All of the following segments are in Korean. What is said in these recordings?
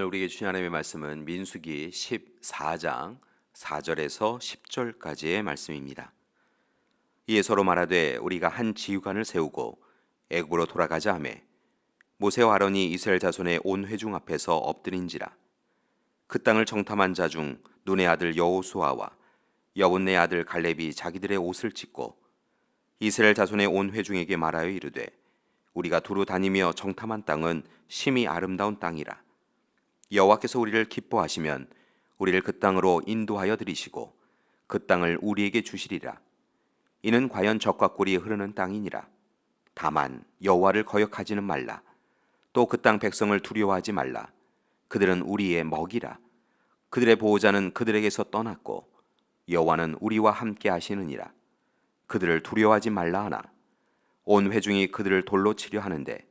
오늘 우리에게 주신 하나님의 말씀은 민수기 14장 4절에서 10절까지의 말씀입니다. 이에 서로 말하되 우리가 한 지휘관을 세우고 애굽으로 돌아가자 하매 모세와 아론이 이스라엘 자손의 온 회중 앞에서 엎드린지라. 그 땅을 정탐한 자 중 눈의 아들 여호수아와 여분네 아들 갈렙이 자기들의 옷을 찢고 이스라엘 자손의 온 회중에게 말하여 이르되 우리가 두루 다니며 정탐한 땅은 심히 아름다운 땅이라. 여호와께서 우리를 기뻐하시면 우리를 그 땅으로 인도하여 들이시고 그 땅을 우리에게 주시리라. 이는 과연 젖과 꿀이 흐르는 땅이니라. 다만 여호와를 거역하지는 말라. 또 그 땅 백성을 두려워하지 말라. 그들은 우리의 먹이라. 그들의 보호자는 그들에게서 떠났고 여호와는 우리와 함께 하시느니라. 그들을 두려워하지 말라 하나 온 회중이 그들을 돌로 치려 하는데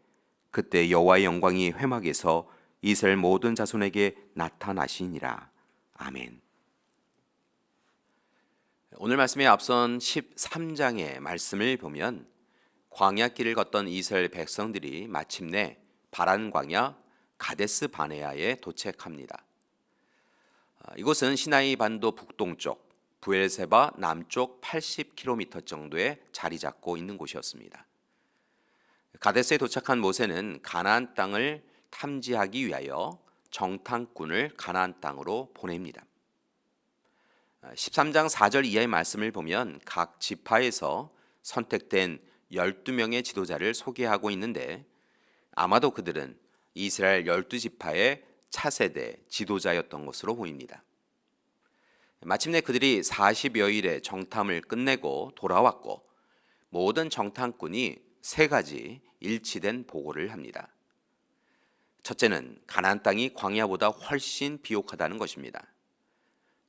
그때 여호와의 영광이 회막에서 이스라엘 모든 자손에게 나타나시니라. 아멘. 오늘 말씀에 앞선 13장의 말씀을 보면 광야길을 걷던 이스라엘 백성들이 마침내 바란 광야 가데스 바네아에 도착합니다. 이곳은 시나이 반도 북동쪽, 브엘세바 남쪽 80km 정도에 자리 잡고 있는 곳이었습니다. 가데스에 도착한 모세는 가나안 땅을 탐지하기 위하여 정탐꾼을 가나안 땅으로 보냅니다. 13장 4절 이하의 말씀을 보면 각 지파에서 선택된 12명의 지도자를 소개하고 있는데 아마도 그들은 이스라엘 12지파의 차세대 지도자였던 것으로 보입니다. 마침내 그들이 40여일의 정탐을 끝내고 돌아왔고 모든 정탐꾼이 3가지 일치된 보고를 합니다. 첫째는 가나안 땅이 광야보다 훨씬 비옥하다는 것입니다.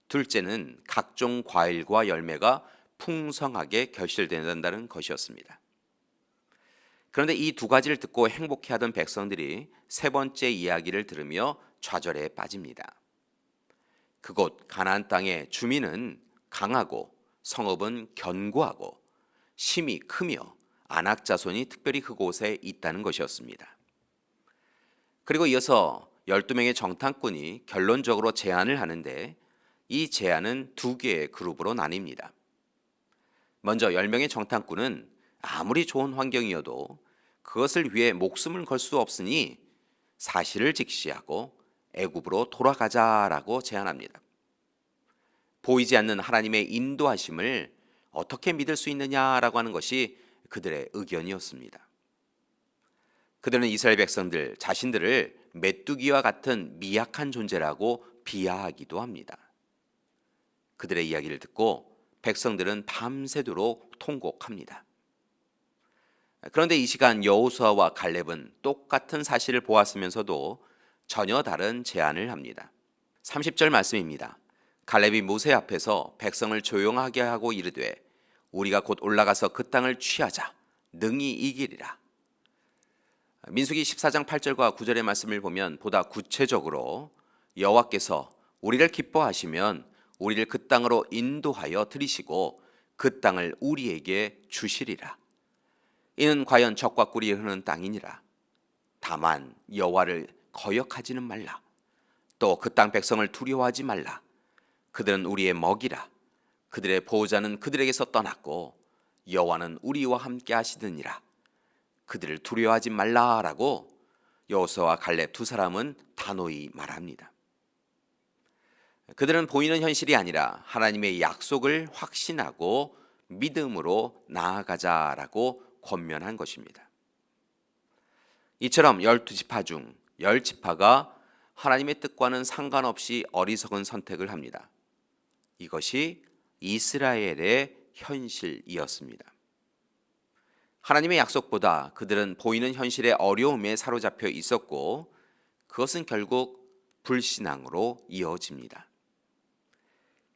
둘째는 각종 과일과 열매가 풍성하게 결실된다는 것이었습니다. 그런데 이 2가지를 듣고 행복해하던 백성들이 3번째 이야기를 들으며 좌절에 빠집니다. 그곳 가나안 땅의 주민은 강하고 성읍은 견고하고 심이 크며 안악 자손이 특별히 그곳에 있다는 것이었습니다. 그리고 이어서 12명의 정탐꾼이 결론적으로 제안을 하는데 이 제안은 2개의 그룹으로 나뉩니다. 먼저 10명의 정탐꾼은 아무리 좋은 환경이어도 그것을 위해 목숨을 걸 수 없으니 사실을 직시하고 애굽으로 돌아가자라고 제안합니다. 보이지 않는 하나님의 인도하심을 어떻게 믿을 수 있느냐라고 하는 것이 그들의 의견이었습니다. 그들은 이스라엘 백성들 자신들을 메뚜기와 같은 미약한 존재라고 비하하기도 합니다. 그들의 이야기를 듣고 백성들은 밤새도록 통곡합니다. 그런데 이 시간 여호수아와 갈렙은 똑같은 사실을 보았으면서도 전혀 다른 제안을 합니다. 30절 말씀입니다. 갈렙이 모세 앞에서 백성을 조용하게 하고 이르되 우리가 곧 올라가서 그 땅을 취하자. 능히 이기리라. 민수기 14장 8절과 9절의 말씀을 보면 보다 구체적으로 여호와께서 우리를 기뻐하시면 우리를 그 땅으로 인도하여 들이시고 그 땅을 우리에게 주시리라. 이는 과연 젖과 꿀이 흐르는 땅이니라. 다만 여호와를 거역하지는 말라. 또 그 땅 백성을 두려워하지 말라. 그들은 우리의 먹이라. 그들의 보호자는 그들에게서 떠났고 여호와는 우리와 함께 하시느니라. 그들을 두려워하지 말라라고 여호수아와 갈렙 2사람은 단호히 말합니다. 그들은 보이는 현실이 아니라 하나님의 약속을 확신하고 믿음으로 나아가자라고 권면한 것입니다. 이처럼 12지파 중 10지파가 하나님의 뜻과는 상관없이 어리석은 선택을 합니다. 이것이 이스라엘의 현실이었습니다. 하나님의 약속보다 그들은 보이는 현실의 어려움에 사로잡혀 있었고 그것은 결국 불신앙으로 이어집니다.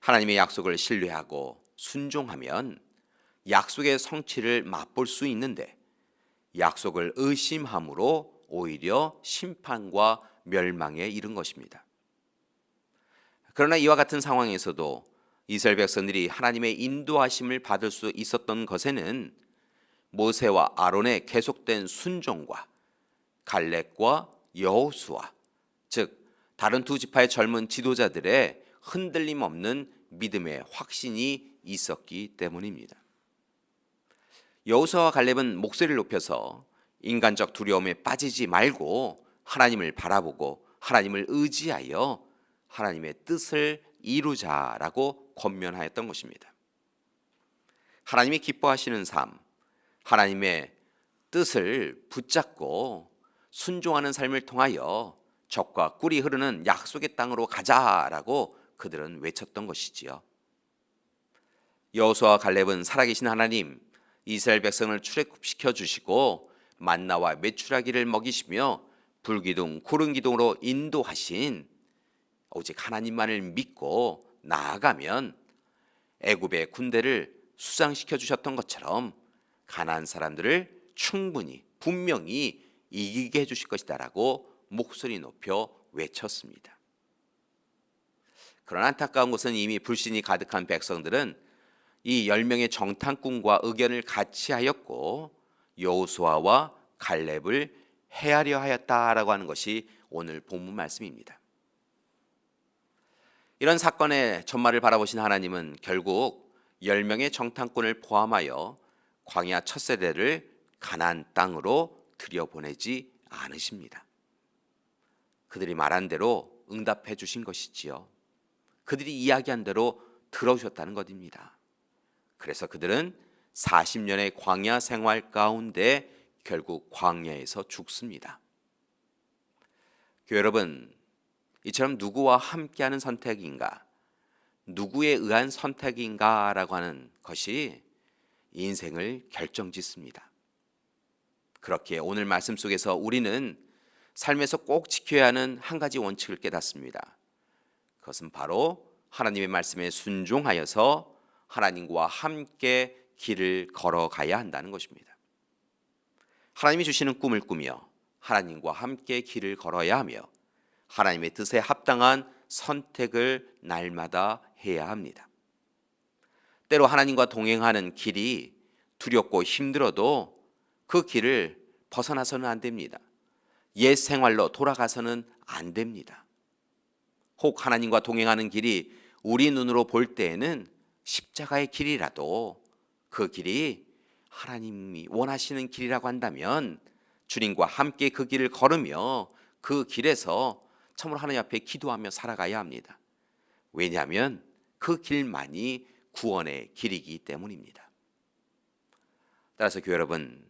하나님의 약속을 신뢰하고 순종하면 약속의 성취를 맛볼 수 있는데 약속을 의심함으로 오히려 심판과 멸망에 이른 것입니다. 그러나 이와 같은 상황에서도 이스라엘 백성들이 하나님의 인도하심을 받을 수 있었던 것에는 모세와 아론의 계속된 순종과 갈렙과 여호수아, 즉 다른 두 지파의 젊은 지도자들의 흔들림 없는 믿음의 확신이 있었기 때문입니다. 여호수아와 갈렙은 목소리를 높여서 인간적 두려움에 빠지지 말고 하나님을 바라보고 하나님을 의지하여 하나님의 뜻을 이루자라고 권면하였던 것입니다. 하나님이 기뻐하시는 삶, 하나님의 뜻을 붙잡고 순종하는 삶을 통하여 적과 꿀이 흐르는 약속의 땅으로 가자라고 그들은 외쳤던 것이지요. 여호수아와 갈렙은 살아계신 하나님, 이스라엘 백성을 출애굽시켜 주시고 만나와 메추라기를 먹이시며 불기둥, 구름기둥으로 인도하신 오직 하나님만을 믿고 나아가면 애굽의 군대를 수장시켜 주셨던 것처럼 가나안 사람들을 충분히 분명히 이기게 해주실 것이다라고 목소리 높여 외쳤습니다. 그러나 안타까운 것은 이미 불신이 가득한 백성들은 이 10명의 정탐꾼과 의견을 같이 하였고 여호수아와 갈렙을 해하려 하였다라고 하는 것이 오늘 본문 말씀입니다. 이런 사건의 전말을 바라보신 하나님은 결국 10명의 정탐꾼을 포함하여 광야 첫 세대를 가나안 땅으로 들여보내지 않으십니다. 그들이 말한 대로 응답해 주신 것이지요. 그들이 이야기한 대로 들어주셨다는 것입니다. 그래서 그들은 40년의 광야 생활 가운데 결국 광야에서 죽습니다. 교회 여러분, 이처럼 누구와 함께하는 선택인가, 누구에 의한 선택인가라고 하는 것이 인생을 결정짓습니다. 그렇게 오늘 말씀 속에서 우리는 삶에서 꼭 지켜야 하는 한 가지 원칙을 깨닫습니다. 그것은 바로 하나님의 말씀에 순종하여서 하나님과 함께 길을 걸어가야 한다는 것입니다. 하나님이 주시는 꿈을 꾸며 하나님과 함께 길을 걸어야 하며 하나님의 뜻에 합당한 선택을 날마다 해야 합니다. 때로 하나님과 동행하는 길이 두렵고 힘들어도 그 길을 벗어나서는 안 됩니다. 옛 생활로 돌아가서는 안 됩니다. 혹 하나님과 동행하는 길이 우리 눈으로 볼 때에는 십자가의 길이라도 그 길이 하나님이 원하시는 길이라고 한다면 주님과 함께 그 길을 걸으며 그 길에서 참으로 하나님 앞에 기도하며 살아가야 합니다. 왜냐하면 그 길만이 구원의 길이기 때문입니다. 따라서 교회 여러분,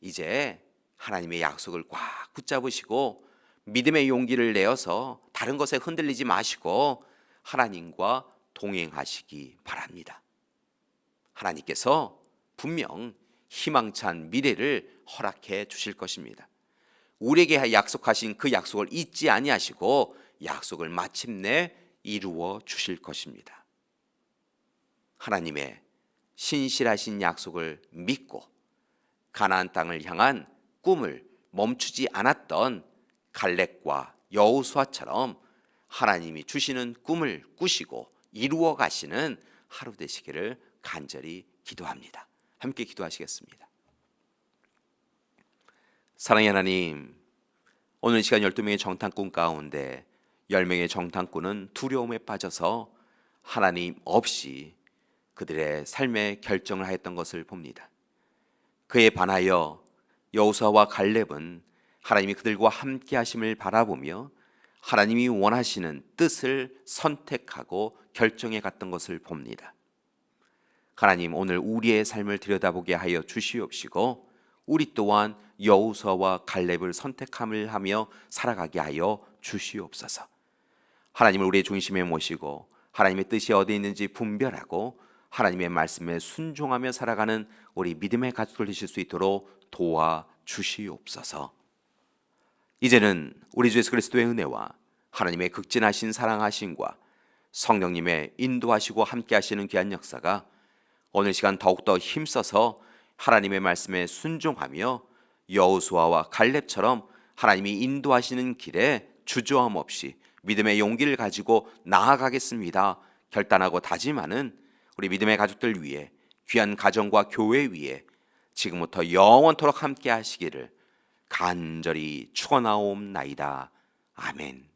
이제 하나님의 약속을 꽉 붙잡으시고 믿음의 용기를 내어서 다른 것에 흔들리지 마시고 하나님과 동행하시기 바랍니다. 하나님께서 분명 희망찬 미래를 허락해 주실 것입니다. 우리에게 약속하신 그 약속을 잊지 아니하시고 약속을 마침내 이루어 주실 것입니다. 하나님의 신실하신 약속을 믿고 가나안 땅을 향한 꿈을 멈추지 않았던 갈렙과 여호수아처럼 하나님이 주시는 꿈을 꾸시고 이루어 가시는 하루 되시기를 간절히 기도합니다. 함께 기도하시겠습니다. 사랑의 하나님, 오늘 시간 12명의 정탐꾼 가운데 10명의 정탐꾼은 두려움에 빠져서 하나님 없이 그들의 삶의 결정을 하였던 것을 봅니다. 그에 반하여 여호수아와 갈렙은 하나님이 그들과 함께 하심을 바라보며 하나님이 원하시는 뜻을 선택하고 결정해 갔던 것을 봅니다. 하나님, 오늘 우리의 삶을 들여다보게 하여 주시옵시고 우리 또한 여호수아와 갈렙을 선택함을 하며 살아가게 하여 주시옵소서. 하나님을 우리의 중심에 모시고 하나님의 뜻이 어디 있는지 분별하고 하나님의 말씀에 순종하며 살아가는 우리 믿음의 가족들 되실 수 있도록 도와주시옵소서. 이제는 우리 주 예수 그리스도의 은혜와 하나님의 극진하신 사랑하심과 성령님의 인도하시고 함께 하시는 귀한 역사가 오늘 시간 더욱더 힘써서 하나님의 말씀에 순종하며 여호수아와 갈렙처럼 하나님이 인도하시는 길에 주저함 없이 믿음의 용기를 가지고 나아가겠습니다 결단하고 다짐하는 우리 믿음의 가족들 위해, 귀한 가정과 교회 위에 지금부터 영원토록 함께 하시기를 간절히 축원하옵나이다. 아멘.